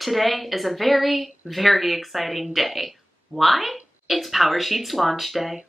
Today is a very, very exciting day. Why? It's Powersheets launch day.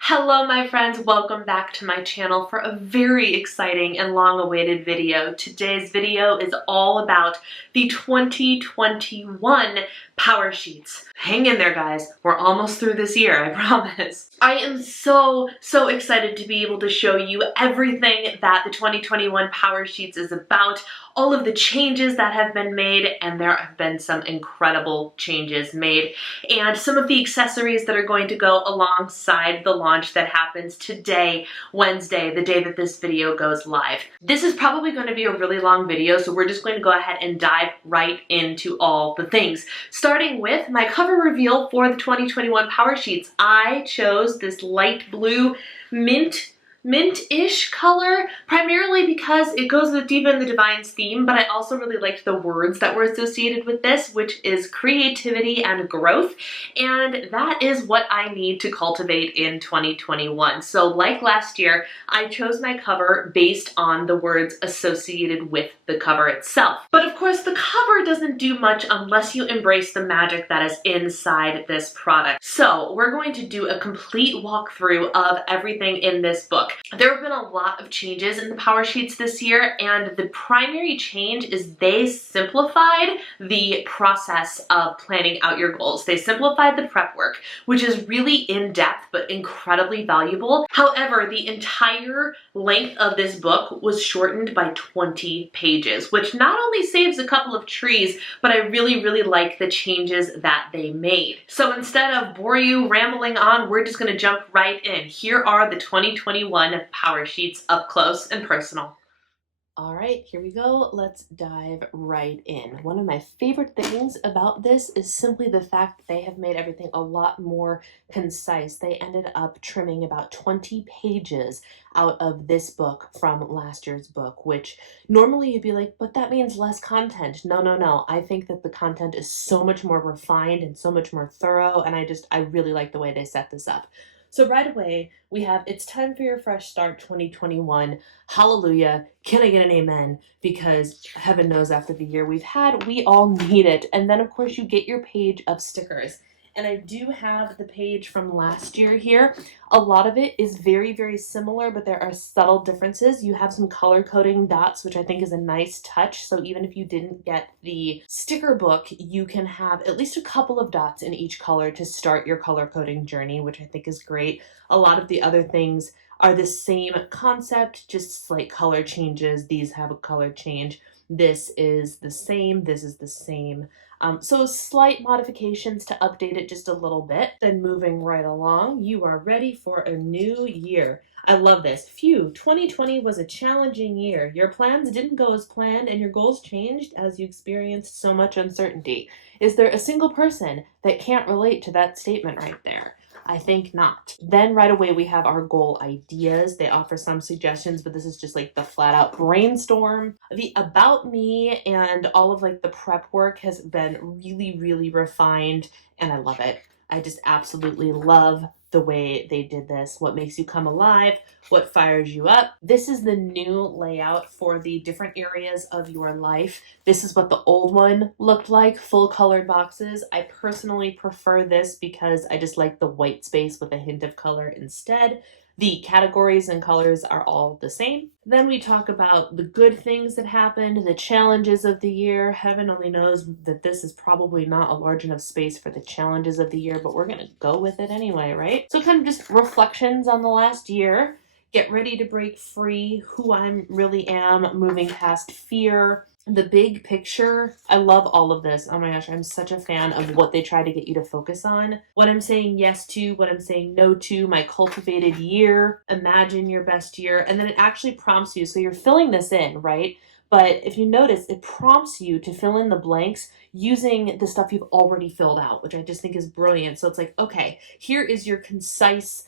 Hello my friends, welcome back to my channel for a very exciting and long-awaited video. Today's video is all about the 2021 Powersheets. Hang in there guys, we're almost through this year, I promise. I am so excited to be able to show you everything that the 2021 Powersheets is about, all of the changes that have been made, and there have been some incredible changes made, and some of the accessories that are going to go alongside the launch that happens today, Wednesday, the day that this video goes live. This is probably going to be a really long video, so we're just going to go ahead and dive right into all the things. Starting with my cover reveal for the 2021 Powersheets. I chose this light blue mint-ish color, primarily because it goes with Diva and the Divine's theme, but I also really liked the words that were associated with this, which is creativity and growth, and that is what I need to cultivate in 2021. So like last year, I chose my cover based on the words associated with the cover itself. But of course, the cover doesn't do much unless you embrace the magic that is inside this product. So we're going to do a complete walkthrough of everything in this book. There have been a lot of changes in the Powersheets this year, and the primary change is they simplified the process of planning out your goals. They simplified the prep work, which is really in-depth but incredibly valuable. However, the entire length of this book was shortened by 20 pages, which not only saves a couple of trees, but I really like the changes that they made. So instead of bore you rambling on, we're just gonna jump right in. Here are the 2021 Powersheets up close and personal. All right, here we go. Let's dive right in. One of my favorite things about this is simply the fact that they have made everything a lot more concise. They ended up trimming about 20 pages out of this book from last year's book, which normally you'd be like, but that means less content. No. I think that the content is so much more refined and so much more thorough, and I really like the way they set this up. So right away, we have It's Time for Your Fresh Start 2021. Hallelujah. Can I get an amen? Because heaven knows after the year we've had, we all need it. And then of course you get your page of stickers. And I do have the page from last year here. A lot of it is very similar, but there are subtle differences. You have some color coding dots, which I think is a nice touch. So even if you didn't get the sticker book, you can have at least a couple of dots in each color to start your color coding journey, which I think is great. A lot of the other things are the same concept, just slight color changes. These have a color change. This is the same. This is the same. So slight modifications to update it just a little bit. Then moving right along, you are ready for a new year. I love this. Phew, 2020 was a challenging year. Your plans didn't go as planned and your goals changed as you experienced so much uncertainty. Is there a single person that can't relate to that statement right there? I think not. Then right away we have our goal ideas. They offer some suggestions, but this is just like the flat out brainstorm. The about me and all of like the prep work has been really refined, and I love it. I just absolutely love the way they did this. What makes you come alive? What fires you up? This is the new layout for the different areas of your life. This is what the old one looked like, full colored boxes. I personally prefer this because I just like the white space with a hint of color instead. The categories and colors are all the same. Then we talk about the good things that happened, the challenges of the year. Heaven only knows that this is probably not a large enough space for the challenges of the year, but we're gonna go with it anyway, right? So kind of just reflections on the last year. Get ready to break free, who I really am, moving past fear. The big picture, I love all of this. Oh my gosh, I'm such a fan of what they try to get you to focus on. What I'm saying yes to, what I'm saying no to, my cultivated year, imagine your best year, and then it actually prompts you. So you're filling this in, right? But if you notice, it prompts you to fill in the blanks using the stuff you've already filled out, which I just think is brilliant. So it's like, okay, here is your concise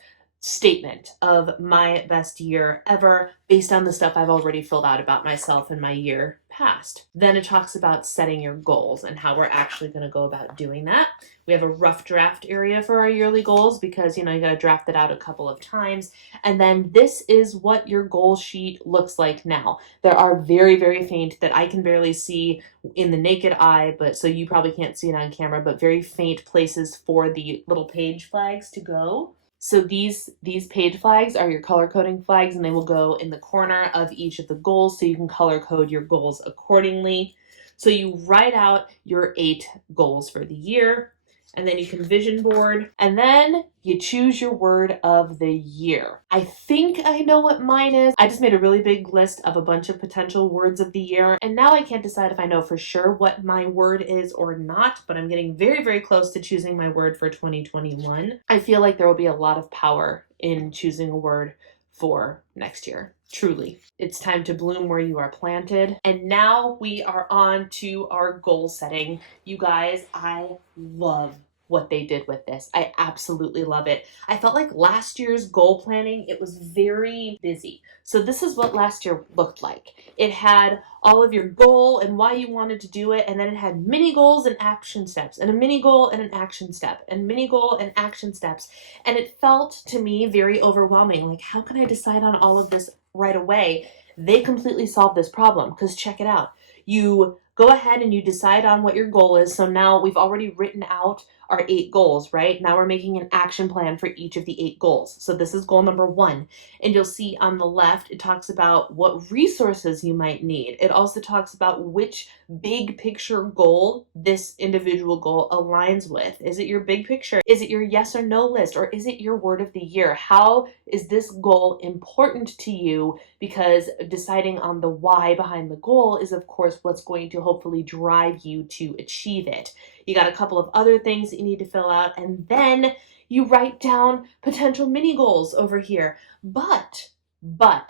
statement of my best year ever based on the stuff I've already filled out about myself in my year past. Then it talks about setting your goals and how we're actually going to go about doing that. We have a rough draft area for our yearly goals because, you got to draft it out a couple of times. And then this is what your goal sheet looks like now. There are very, very faint that I can barely see in the naked eye, but so you probably can't see it on camera, but very faint places for the little page flags to go. So these page flags are your color coding flags, and they will go in the corner of each of the goals so you can color code your goals accordingly. So you write out your 8 goals for the year, and then you can vision board, and then you choose your word of the year. I think I know what mine is. I just made a really big list of a bunch of potential words of the year, and now I can't decide if I know for sure what my word is or not, but I'm getting very, very close to choosing my word for 2021. I feel like there will be a lot of power in choosing a word for next year. Truly. It's time to bloom where you are planted. And now we are on to our goal setting. You guys, I love what they did with this. I absolutely love it. I felt like last year's goal planning, it was very busy. So this is what last year looked like. It had all of your goal and why you wanted to do it, and then it had mini goals and action steps, and a mini goal and an action step, and mini goal and action steps. And it felt to me very overwhelming. Like, how can I decide on all of this right away? They completely solved this problem, because check it out. You go ahead and you decide on what your goal is. So now we've already written out our 8 goals, right? Now we're making an action plan for each of the 8 goals. So this is goal number 1. And you'll see on the left, it talks about what resources you might need. It also talks about which big picture goal this individual goal aligns with. Is it your big picture? Is it your yes or no list? Or is it your word of the year? How is this goal important to you? Because deciding on the why behind the goal is, of course, what's going to hopefully drive you to achieve it. You got a couple of other things that you need to fill out, and then you write down potential mini goals over here. But,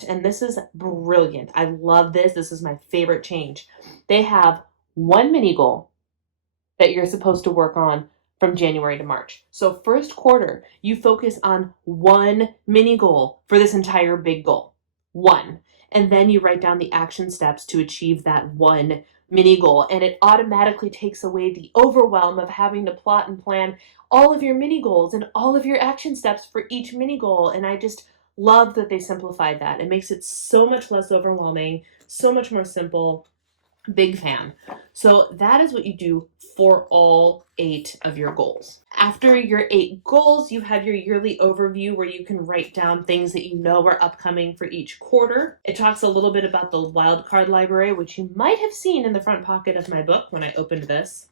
and this is brilliant. I love this. This is my favorite change. They have one mini goal that you're supposed to work on from January to March. So first quarter, you focus on one mini goal for this entire big goal. One. And then you write down the action steps to achieve that one mini goal, and it automatically takes away the overwhelm of having to plot and plan all of your mini goals and all of your action steps for each mini goal. And I just love that they simplified that. It makes it so much less overwhelming, so much more simple. Big fan. So that is what you do for all 8 of your goals. After your 8 goals, you have your yearly overview where you can write down things that you know are upcoming for each quarter. It talks a little bit about the wildcard library, which you might have seen in the front pocket of my book when I opened this.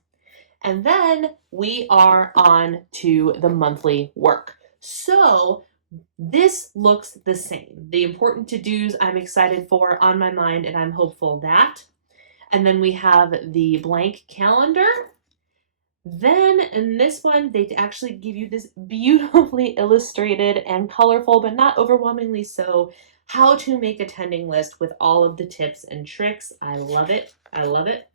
And then we are on to the monthly work. So this looks the same. The important to-dos I'm excited for on my mind, and I'm hopeful that. And then we have the blank calendar. Then in this one, they actually give you this beautifully illustrated and colorful, but not overwhelmingly so, how to make a tending list with all of the tips and tricks. I love it. I love it.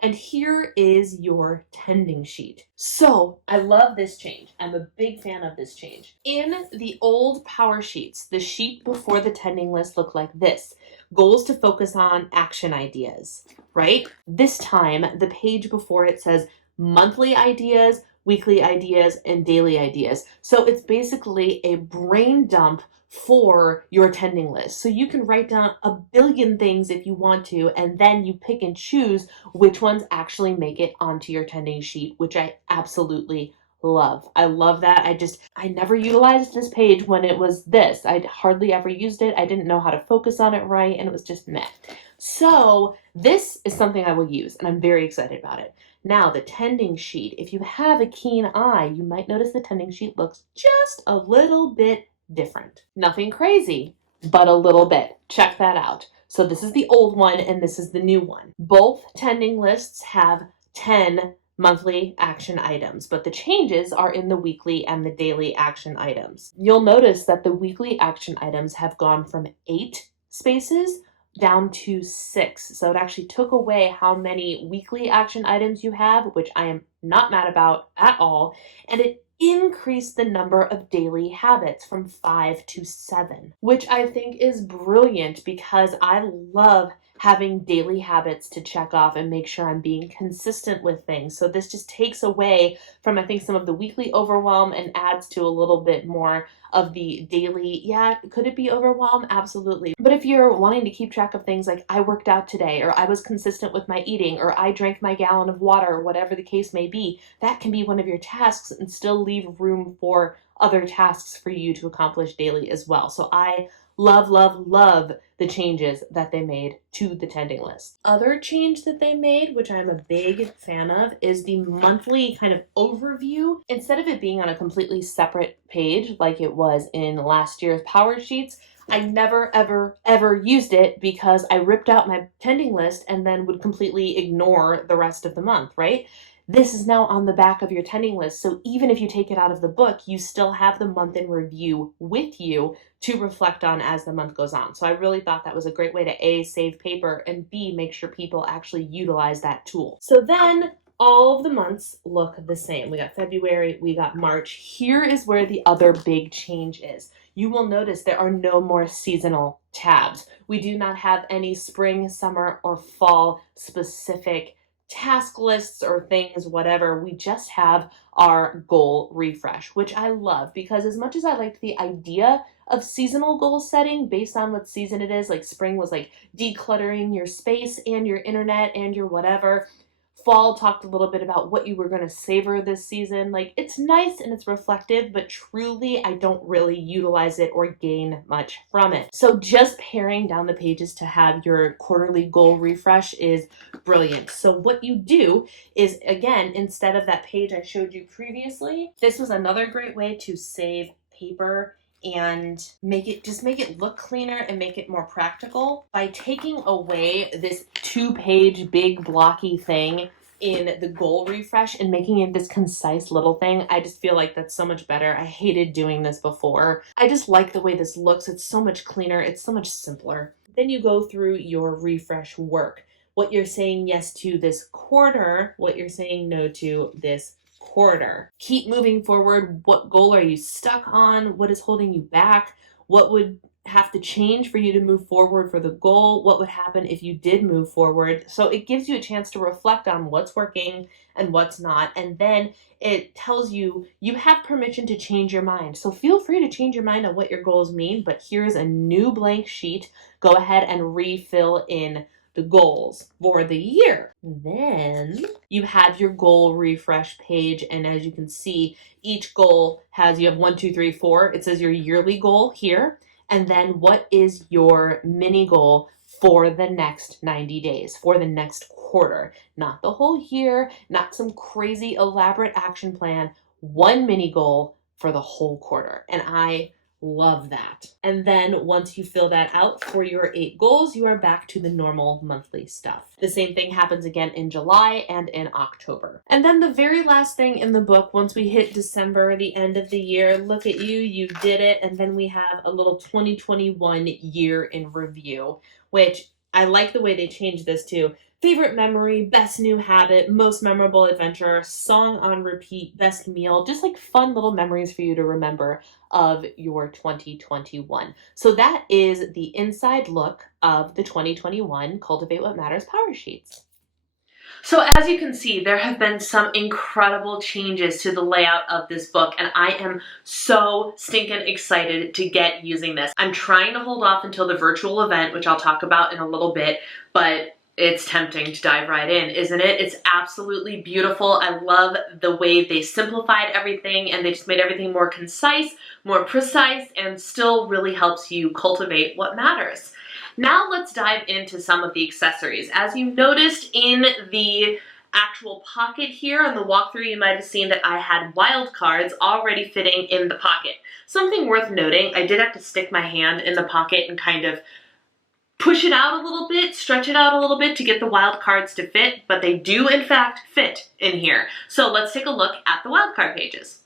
And here is your tending sheet. So I love this change. I'm a big fan of this change. In the old Powersheets, the sheet before the tending list looked like this. Goals to focus on, action ideas, right? This time, the page before it says monthly ideas, weekly ideas, and daily ideas. So it's basically a brain dump for your tending list. So you can write down a billion things if you want to, and then you pick and choose which ones actually make it onto your tending sheet, which I absolutely love. I love that. I never utilized this page when it was this. I hardly ever used it. I didn't know how to focus on it right, and it was just meh. So this is something I will use, and I'm very excited about it. Now, the tending sheet. If you have a keen eye, you might notice the tending sheet looks just a little bit different. Nothing crazy, but a little bit. Check that out. So this is the old one, and this is the new one. Both tending lists have 10 monthly action items, but the changes are in the weekly and the daily action items. You'll notice that the weekly action items have gone from 8 spaces down to 6. So it actually took away how many weekly action items you have, which I am not mad about at all. And it increased the number of daily habits from 5 to 7, which I think is brilliant because I love having daily habits to check off and make sure I'm being consistent with things. So this just takes away from, I think, some of the weekly overwhelm and adds to a little bit more of the daily. Yeah, could it be overwhelm? Absolutely. But if you're wanting to keep track of things like I worked out today, or I was consistent with my eating, or I drank my gallon of water, or whatever the case may be, that can be one of your tasks and still leave room for other tasks for you to accomplish daily as well. So I love, love, love the changes that they made to the tending list. Other change that they made, which I'm a big fan of, is the monthly kind of overview. Instead of it being on a completely separate page like it was in last year's Powersheets, I never, ever, ever used it because I ripped out my tending list and then would completely ignore the rest of the month, right? This is now on the back of your tending list. So even if you take it out of the book, you still have the month in review with you to reflect on as the month goes on. So I really thought that was a great way to A, save paper, and B, make sure people actually utilize that tool. So then all of the months look the same. We got February, we got March. Here is where the other big change is. You will notice there are no more seasonal tabs. We do not have any spring, summer, or fall specific task lists or things, whatever. We just have our goal refresh, which I love because as much as I liked the idea of seasonal goal setting based on what season it is, like spring was like decluttering your space and your internet and your whatever. Fall talked a little bit about what you were going to savor this season. Like, it's nice and it's reflective, but truly I don't really utilize it or gain much from it. So just paring down the pages to have your quarterly goal refresh is brilliant. So what you do is, again, instead of that page I showed you previously, this was another great way to save paper and make it look cleaner and make it more practical by taking away this 2-page big blocky thing in the goal refresh and making it this concise little thing. I just feel like that's so much better. I hated doing this before. I just like the way this looks. It's so much cleaner. It's so much simpler. Then you go through your refresh work. What you're saying yes to this quarter, what you're saying no to this quarter. Keep moving forward. What goal are you stuck on? What is holding you back? What would have to change for you to move forward for the goal? What would happen if you did move forward? So it gives you a chance to reflect on what's working and what's not. And then it tells you you have permission to change your mind. So feel free to change your mind on what your goals mean, but here's a new blank sheet. Go ahead and refill in the goals for the year. Then you have your goal refresh page, and as you can see, each goal has, you have 1, 2, 3, 4. It says your yearly goal here, and then what is your mini goal for the next 90 days, for the next quarter. Not the whole year, not some crazy elaborate action plan, one mini goal for the whole quarter. And I love that. And then once you fill that out for your 8 goals, you are back to the normal monthly stuff. The same thing happens again in July and in October. And then the very last thing in the book, once we hit December, the end of the year, look at you, you did it. And then we have a little 2021 year in review, which I like the way they changed this to favorite memory, best new habit, most memorable adventure, song on repeat, best meal, just like fun little memories for you to remember of your 2021. So that is the inside look of the 2021 Cultivate What Matters Powersheets. So as you can see, there have been some incredible changes to the layout of this book, and I am so stinking excited to get using this. I'm trying to hold off until the virtual event, which I'll talk about in a little bit, but it's tempting to dive right in, isn't it? It's absolutely beautiful. I love the way they simplified everything and they just made everything more concise, more precise, and still really helps you cultivate what matters. Now let's dive into some of the accessories. As you noticed in the actual pocket here on the walkthrough, you might have seen that I had wild cards already fitting in the pocket. Something worth noting, I did have to stick my hand in the pocket and kind of push it out a little bit, stretch it out a little bit to get the wild cards to fit, but they do in fact fit in here. So let's take a look at the wildcard pages.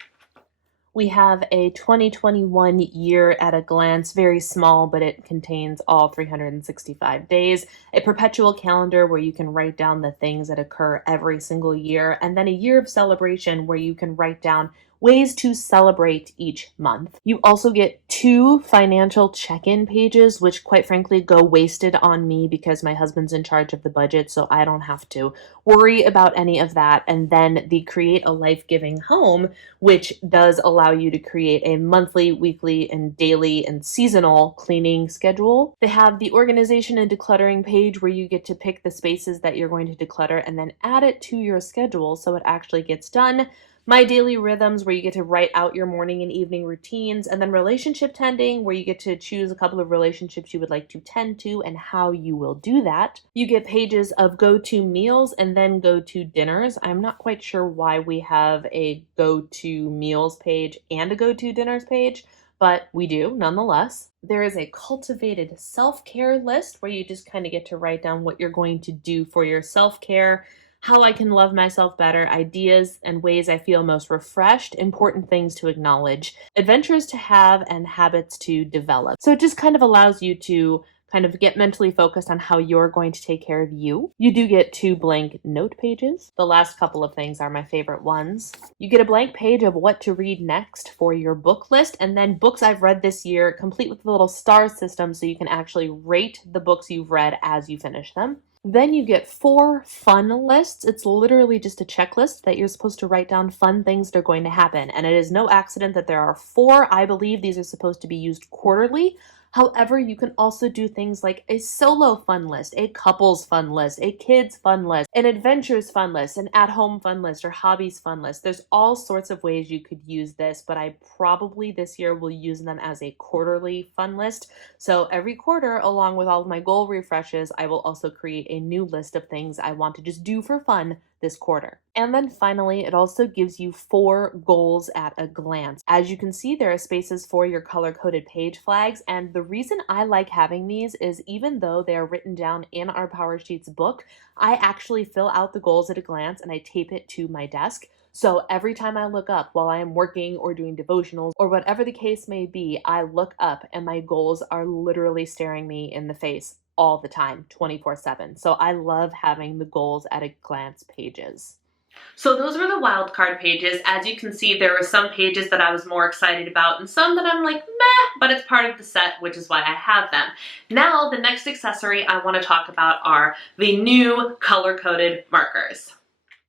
We have a 2021 year at a glance, very small, but it contains all 365 days, a perpetual calendar where you can write down the things that occur every single year, and then a year of celebration where you can write down ways to celebrate each month. You also get 2 financial check-in pages, which quite frankly go wasted on me because my husband's in charge of the budget, so I don't have to worry about any of that. And then the Create a Life-Giving Home, which does allow you to create a monthly, weekly, and daily and seasonal cleaning schedule. They have the organization and decluttering page where you get to pick the spaces that you're going to declutter and then add it to your schedule so it actually gets done. My Daily Rhythms, where you get to write out your morning and evening routines, and then Relationship Tending, where you get to choose a couple of relationships you would like to tend to and how you will do that. You get pages of go-to meals and then go-to dinners. I'm not quite sure why we have a go-to meals page and a go-to dinners page, but we do nonetheless. There is a cultivated self-care list where you just kind of get to write down what you're going to do for your self-care, how I can love myself better, ideas and ways I feel most refreshed, important things to acknowledge, adventures to have, and habits to develop. So it just kind of allows you to kind of get mentally focused on how you're going to take care of you. You do get 2 blank note pages. The last couple of things are my favorite ones. You get a blank page of what to read next for your book list, and then books I've read this year, complete with the little star system so you can actually rate the books you've read as you finish them. Then you get 4 fun lists. It's literally just a checklist that you're supposed to write down fun things that are going to happen. And it is no accident that there are 4. I believe these are supposed to be used quarterly. However, you can also do things like a solo fun list, a couples fun list, a kids fun list, an adventures fun list, an at-home fun list, or hobbies fun list. There's all sorts of ways you could use this, but I probably this year will use them as a quarterly fun list. So every quarter, along with all of my goal refreshes, I will also create a new list of things I want to just do for fun this quarter. And then finally, it also gives you 4 goals at a glance. As you can see, there are spaces for your color-coded page flags, and the reason I like having these is even though they are written down in our Powersheets book, I actually fill out the goals at a glance and I tape it to my desk. So every time I look up while I am working or doing devotionals or whatever the case may be, I look up and my goals are literally staring me in the face all the time, 24/7. So I love having the goals at a glance pages. So those were the wildcard pages. As you can see, there were some pages that I was more excited about and some that I'm like, meh, but it's part of the set, which is why I have them. Now, the next accessory I want to talk about are the new color-coded markers.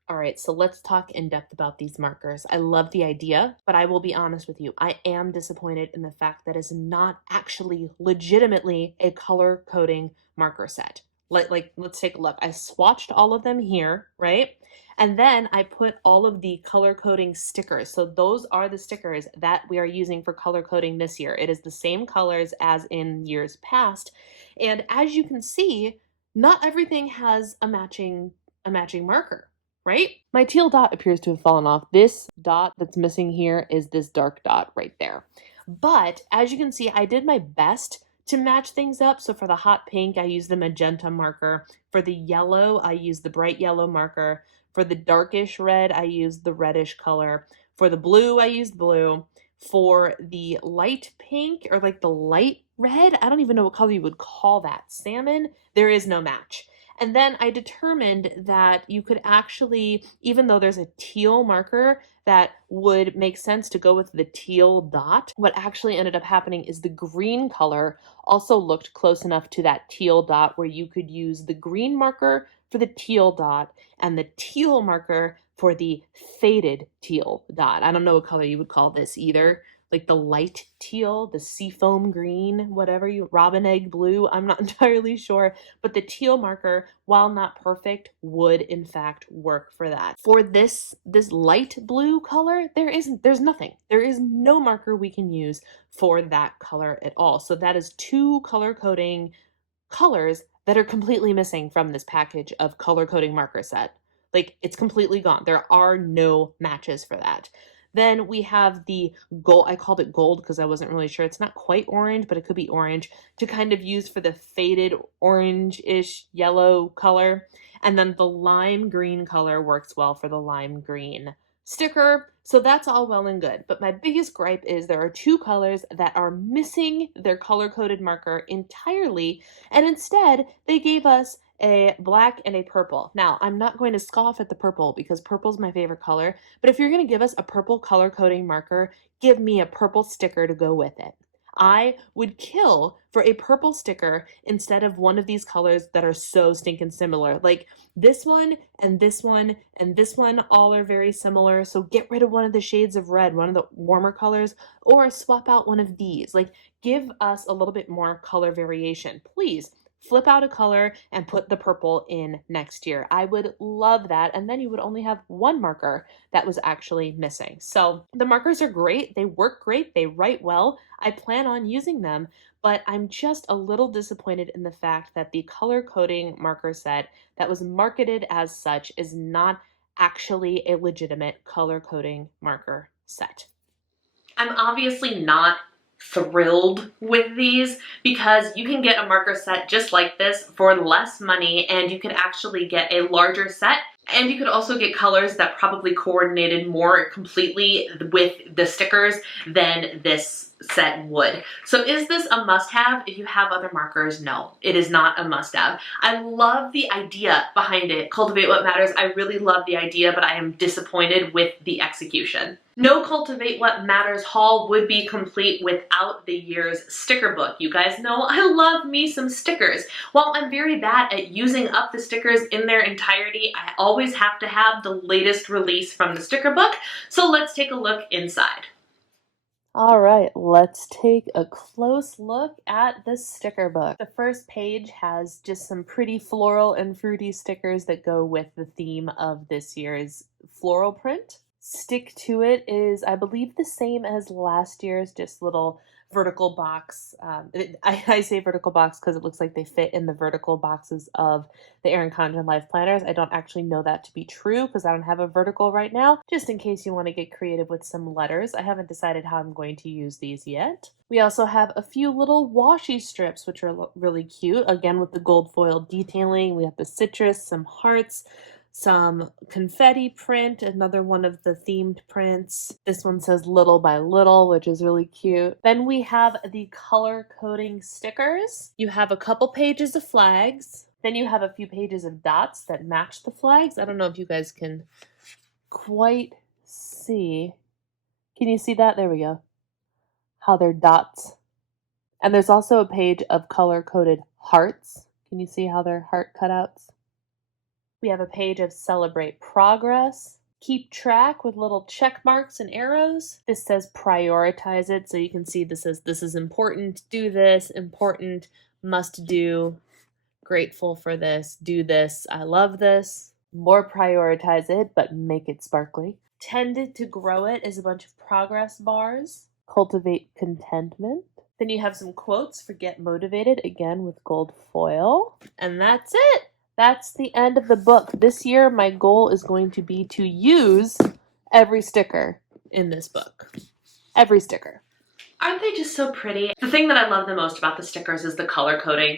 All right, so let's talk in depth about these markers. I love the idea, but I will be honest with you. I am disappointed in the fact that it's not actually legitimately a color coding marker set. Let's take a look. I swatched all of them here, right? And then I put all of the color coding stickers. So those are the stickers that we are using for color coding this year. It is the same colors as in years past. And as you can see, not everything has a matching marker. Right? My teal dot appears to have fallen off. This dot that's missing here is this dark dot right there. But as you can see, I did my best to match things up. So for the hot pink, I used the magenta marker. For the yellow, I used the bright yellow marker. For the darkish red, I used the reddish color. For the blue, I used blue. For the light pink or like the light red, I don't even know what color you would call that. Salmon, there is no match. And then I determined that you could actually, even though there's a teal marker that would make sense to go with the teal dot, what actually ended up happening is the green color also looked close enough to that teal dot where you could use the green marker for the teal dot and the teal marker for the faded teal dot. I don't know what color you would call this either. Like the light teal, the seafoam green, whatever you, robin egg blue, I'm not entirely sure. But the teal marker, while not perfect, would in fact work for that. For this light blue color, there's nothing. There is no marker we can use for that color at all. So that is 2 color coding colors that are completely missing from this package of color coding marker set. Like it's completely gone. There are no matches for that. Then we have the gold, I called it gold because I wasn't really sure. It's not quite orange, but it could be orange, to kind of use for the faded orange-ish yellow color. And then the lime green color works well for the lime green sticker. So that's all well and good. But my biggest gripe is there are 2 colors that are missing their color-coded marker entirely. And instead, they gave us a black, and a purple. Now, I'm not going to scoff at the purple because purple's my favorite color, but if you're going to give us a purple color coding marker, give me a purple sticker to go with it. I would kill for a purple sticker instead of one of these colors that are so stinking similar. Like this one and this one and this one all are very similar. So get rid of one of the shades of red, one of the warmer colors, or swap out one of these. Like give us a little bit more color variation, please. Flip out a color and put the purple in next year. I would love that. And then you would only have one marker that was actually missing. So the markers are great. They work great. They write well. I plan on using them, but I'm just a little disappointed in the fact that the color coding marker set that was marketed as such is not actually a legitimate color coding marker set. I'm obviously not thrilled with these because you can get a marker set just like this for less money, and you can actually get a larger set, and you could also get colors that probably coordinated more completely with the stickers than this set would. So is this a must-have? If you have other markers, no, it is not a must-have. I love the idea behind it. Cultivate What Matters. I really love the idea, but I am disappointed with the execution. No Cultivate What Matters haul would be complete without the year's sticker book. You guys know I love me some stickers. While I'm very bad at using up the stickers in their entirety, I always have to have the latest release from the sticker book. So let's take a look inside. All right, let's take a close look at the sticker book. The first page has just some pretty floral and fruity stickers that go with the theme of this year's floral print. Stick to it is, I believe, the same as last year's, just little vertical box. I say vertical box because it looks like they fit in the vertical boxes of the Erin Condren Life Planners. I don't actually know that to be true because I don't have a vertical right now, just in case you want to get creative with some letters. I haven't decided how I'm going to use these yet. We also have a few little washi strips, which are really cute, again with the gold foil detailing. We have the citrus, some hearts, some confetti print, another one of the themed prints. This one says Little by Little, which is really cute. Then we have the color coding stickers. You have a couple pages of flags. Then you have a few pages of dots that match the flags. I don't know if you guys can quite see. Can you see that? There we go. How they're dots. And there's also a page of color coded hearts. Can you see how they're heart cutouts? We have a page of Celebrate Progress, Keep Track with little check marks and arrows. This says Prioritize It, so you can see this says this is important, do this, important, must do, grateful for this, do this, I love this. More Prioritize It, but make it sparkly. Tended to Grow It is a bunch of progress bars. Cultivate Contentment. Then you have some quotes for Get Motivated, again with gold foil. And that's it. That's the end of the book. This year, my goal is going to be to use every sticker in this book. Every sticker. Aren't they just so pretty? The thing that I love the most about the stickers is the color coding.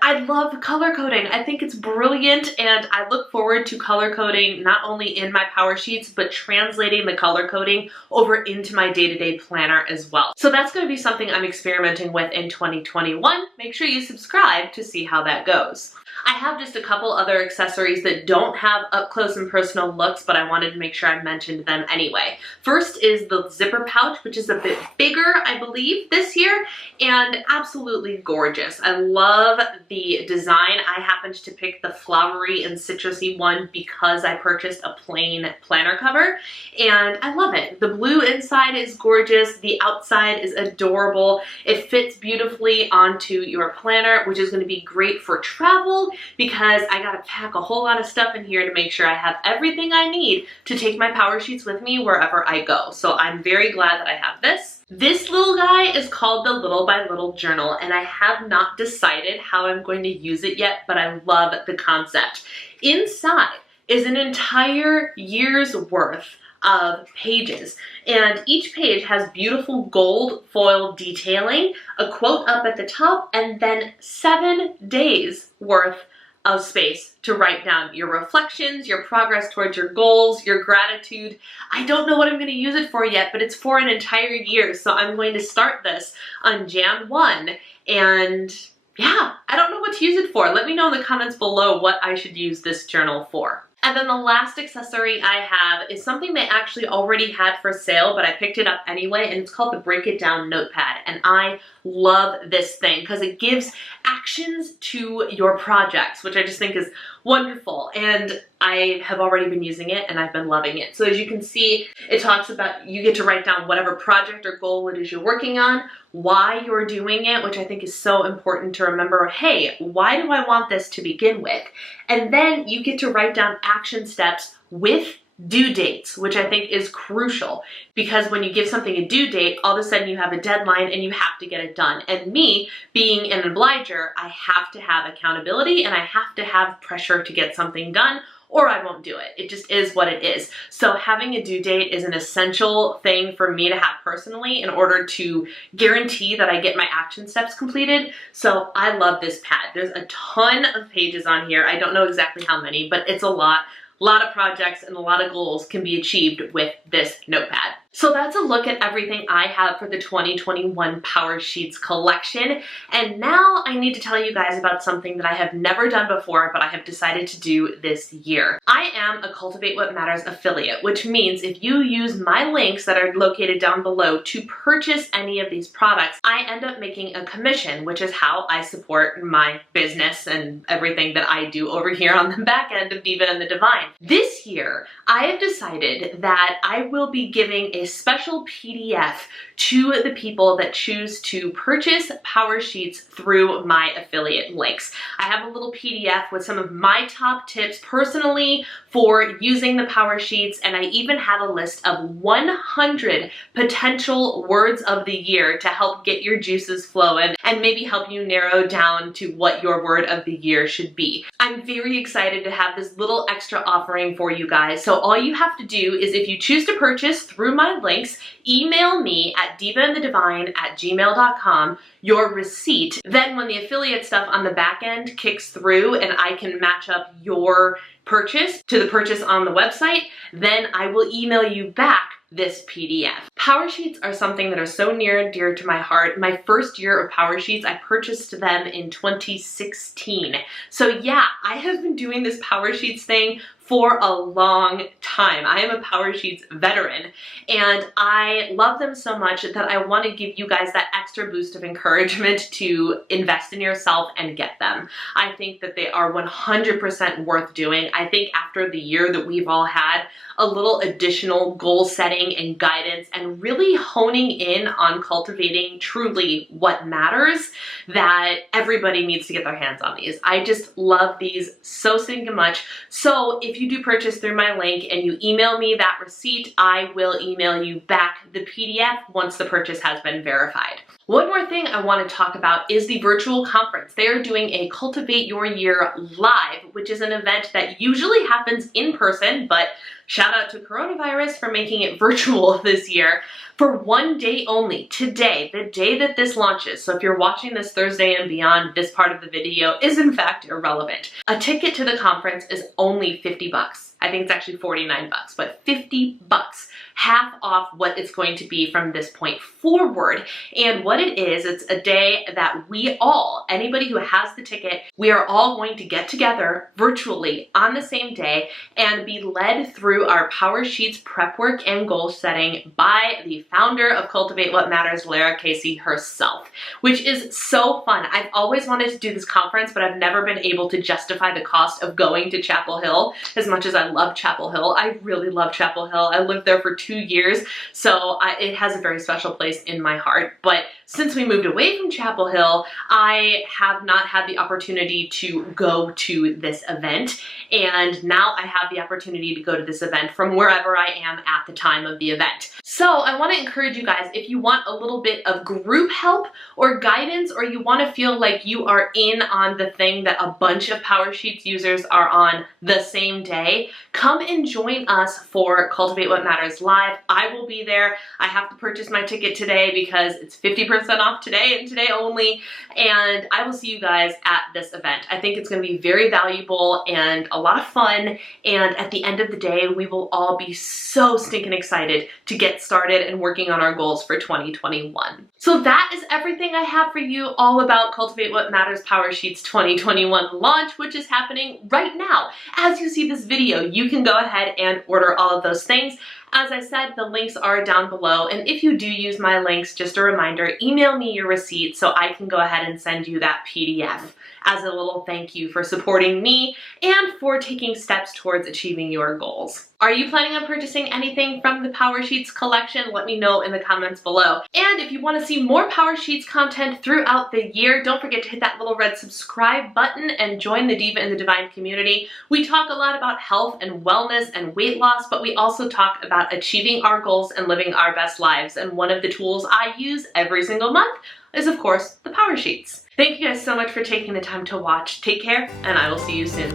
I love color coding. I think it's brilliant, and I look forward to color coding not only in my Powersheets, but translating the color coding over into my day-to-day planner as well. So that's going to be something I'm experimenting with in 2021. Make sure you subscribe to see how that goes. I have just a couple other accessories that don't have up close and personal looks, but I wanted to make sure I mentioned them anyway. First is the zipper pouch, which is a bit bigger, I believe, this year, and absolutely gorgeous. I love the design. I happened to pick the flowery and citrusy one because I purchased a plain planner cover, and I love it. The blue inside is gorgeous. The outside is adorable. It fits beautifully onto your planner, which is going to be great for travel, because I gotta pack a whole lot of stuff in here to make sure I have everything I need to take my Powersheets with me wherever I go. So I'm very glad that I have this. This little guy is called the Little by Little Journal, and I have not decided how I'm going to use it yet, but I love the concept. Inside is an entire year's worth of pages, and each page has beautiful gold foil detailing, a quote up at the top, and then 7 days worth of space to write down your reflections, your progress towards your goals, your gratitude. I don't know what I'm going to use it for yet, but it's for an entire year, so I'm going to start this on Jan 1, and yeah, I don't know what to use it for. Let me know in the comments below what I should use this journal for. And then the last accessory I have is something they actually already had for sale, but I picked it up anyway, and it's called the Break It Down Notepad. And I love this thing because it gives actions to your projects, which I just think is wonderful. And I have already been using it and I've been loving it. So as you can see, it talks about you get to write down whatever project or goal it is you're working on, why you're doing it, which I think is so important to remember. Hey, why do I want this to begin with? And then you get to write down action steps with due dates, which I think is crucial, because when you give something a due date, all of a sudden you have a deadline and you have to get it done. And me, being an obliger, I have to have accountability and I have to have pressure to get something done, or I won't do it. It just is what it is. So having a due date is an essential thing for me to have personally in order to guarantee that I get my action steps completed. So I love this pad. There's a ton of pages on here. I don't know exactly how many, but it's a lot. A lot of projects and a lot of goals can be achieved with this notepad. So that's a look at everything I have for the 2021 Powersheets collection. And now I need to tell you guys about something that I have never done before, but I have decided to do this year. I am a Cultivate What Matters affiliate, which means if you use my links that are located down below to purchase any of these products, I end up making a commission, which is how I support my business and everything that I do over here on the back end of Diva and the Divine. This year, I have decided that I will be giving a special PDF to the people that choose to purchase Powersheets through my affiliate links. I have a little PDF with some of my top tips personally for using the Powersheets, and I even have a list of 100 potential words of the year to help get your juices flowing and maybe help you narrow down to what your word of the year should be. I'm very excited to have this little extra offering for you guys. So all you have to do is, if you choose to purchase through my links, email me at divaandthedivine@gmail.com your receipt. Then when the affiliate stuff on the back end kicks through and I can match up your purchase to the purchase on the website, then I will email you back this PDF. Powersheets are something that are so near and dear to my heart. My first year of Powersheets, I purchased them in 2016. So yeah, I have been doing this Powersheets thing for a long time. I am a Powersheets veteran and I love them so much that I want to give you guys that extra boost of encouragement to invest in yourself and get them. I think that they are 100% worth doing. I think after the year that we've all had, a little additional goal setting and guidance and really honing in on cultivating truly what matters, that everybody needs to get their hands on these. I just love these so stinking much. So if you do purchase through my link and you email me that receipt, I will email you back the PDF once the purchase has been verified. One more thing I want to talk about is the virtual conference. They are doing a Cultivate Your Year Live, which is an event that usually happens in person, but shout out to coronavirus for making it virtual this year, for one day only. Today, the day that this launches, so if you're watching this Thursday and beyond, this part of the video is in fact irrelevant. A ticket to the conference is only 50 bucks. I think it's actually 49 bucks, but 50 bucks. Half off what it's going to be from this point forward. And what it is, it's a day that we all, anybody who has the ticket, we are all going to get together virtually on the same day and be led through our Powersheets prep work and goal setting by the founder of Cultivate What Matters, Lara Casey herself, which is so fun. I've always wanted to do this conference, but I've never been able to justify the cost of going to Chapel Hill as much as I love Chapel Hill. I really love Chapel Hill. I lived there for 2 years, so it has a very special place in my heart. But since we moved away from Chapel Hill, I have not had the opportunity to go to this event, and now I have the opportunity to go to this event from wherever I am at the time of the event. So I want to encourage you guys, if you want a little bit of group help or guidance, or you want to feel like you are in on the thing that a bunch of Powersheets users are on the same day, come and join us for Cultivate What Matters Live. I will be there. I have to purchase my ticket today because it's 50% 20% off today and today only, and I will see you guys at this event. I think it's going to be very valuable and a lot of fun, and at the end of the day, we will all be so stinking excited to get started and working on our goals for 2021. So that is everything I have for you all about Cultivate What Matters Powersheets 2021 launch, which is happening right now. As you see this video, you can go ahead and order all of those things. As I said, the links are down below, and if you do use my links, just a reminder, email me your receipt so I can go ahead and send you that PDF as a little thank you for supporting me and for taking steps towards achieving your goals. Are you planning on purchasing anything from the Powersheets collection? Let me know in the comments below. And if you want to see more Powersheets content throughout the year, don't forget to hit that little red subscribe button and join the Diva and the Divine community. We talk a lot about health and wellness and weight loss, but we also talk about achieving our goals and living our best lives. And one of the tools I use every single month is, of course, the Powersheets. Thank you guys so much for taking the time to watch. Take care, and I will see you soon.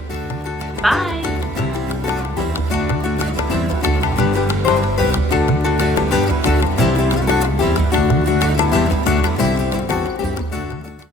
Bye!